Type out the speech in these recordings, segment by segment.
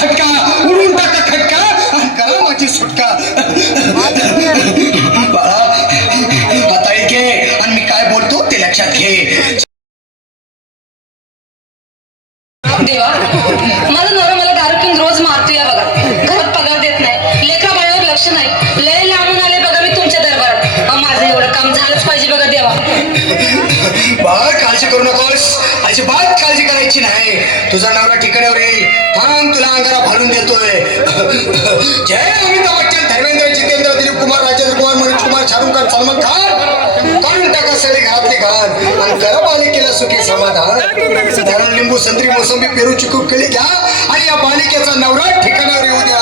झटका उडून टाका खटका करा माझी सुटका बाळा आता घे आणि मी काय बोलतो ते लक्षात घे देवा माझा नवरा मला दारू पिऊन रोज मारतो या बघा घरात पगार देत नाही लेकरा बाळावर लक्ष नाही लय लांबून आले बघा मी तुमच्या दरबारात माझं एवढं काम झालंच पाहिजे बघा देवा बाळ काळजी करू नकोस अजिबात काळजी करायची नाही तुझा नवरा ठिकाणावर येईल थांब तुला अंगारा भरून देतोय जय अमिताभ बच्चन धर्मेंद्र जितेंद्र दिलीप कुमार राजेंद्र कुमार मनोज कुमार शाहरुख खान सलमान खान काढून टाका सगळे घरातले घाण आणि गरम बालिकेला सुखी समाधान नारळ लिंबू संत्री मोसंबी पेरू चिकू केळी घ्या आणि या बालिकेचा नवरा ठिकाणावर येऊ द्या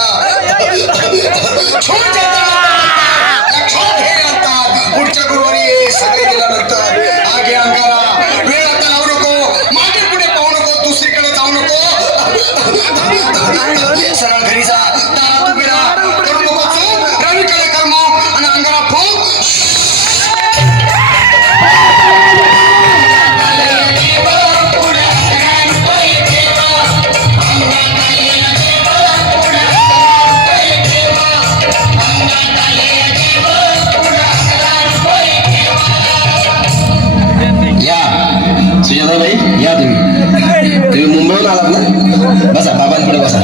पुढच्या गुरुवारी सगळे गेल्यानंतर आगे अंगारा वेळ आता लावू नको मागे पुढे पाहू नको दुसरीकडे जाऊ नको सरळ घरी जा दारात उभी राहा करू नको चूक रवीकडे कर्म आणि अंगारा फूक सुजाताबाई या तुम्ही मुंबईहून आलात ना बसा बाबांकडे बसा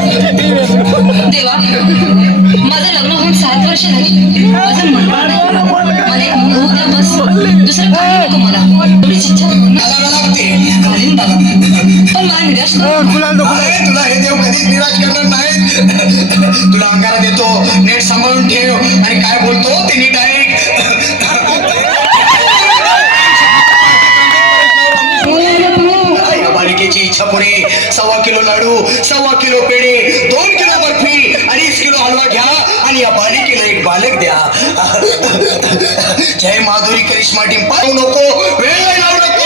देवा माझं लग्न होऊन 7 वर्ष झाली माझं मनवाळ नाही मला एक मुलगा उद्या बस दुसरं काही नको मला एवढीच इच्छा घालीन बाबा पण मला निराश तुला हे देव कधीच निराश करणार नाही तुला अंगारा देतो नीट सांभाळून ठेव आणि काय बोलतो ते नीट ऐक बालिकेची इच्छा पुढे 1.25 किलो लाडू 1.25 किलो पेढे 2 किलो बर्फी 2.5 किलो हलवा घ्या आणि या बालिकेला एक बालक द्या जय माधुरी करिश्मा डिंपल नको वेळ लावू नको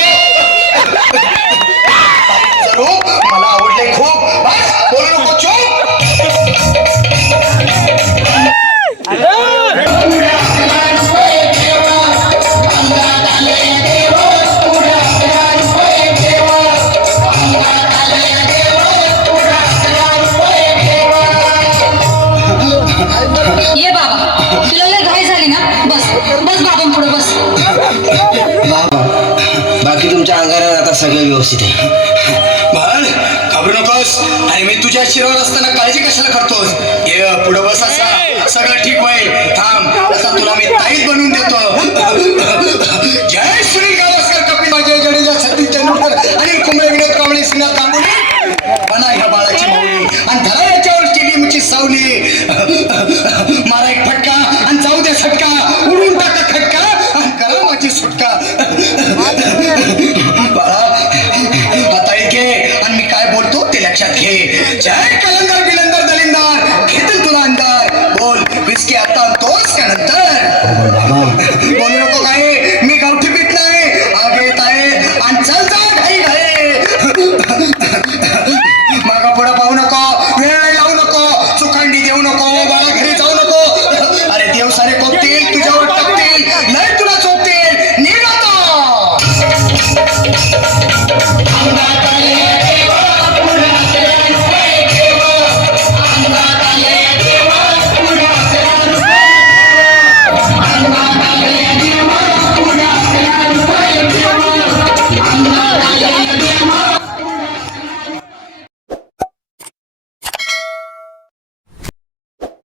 मला आवडले खूप बस बोलू नको चूप ये बाबा तुला लय घाई झाली ना बस बस बाबा पुढे बस बाकी तुमच्या अंगारात आता सगळं व्यवस्थित आहे बाळ घाबरू नकोस आणि मी तुझ्या शिरावर असताना काळजी कशाला करतोस ये पुढे बस असा सगळं ठीक होईल थांब आता तुला मी ताईत बनवून देतो जय सुनील गावस्कर कपिल अजय जडेजा सतीश तेंडुलकर आणि कुंबळे विनोद कांबळे श्रीनाथ गांगुली बना ह्या बाळाची माऊली आणि धरा याच्यावर चिलीमची सावली मारा एक फटका आणि जाऊ दे सटका उडून टाका खटका आणि करा माझी सुटका बाळा आता घे आणि मी काय बोलतो ते लक्षात घे जय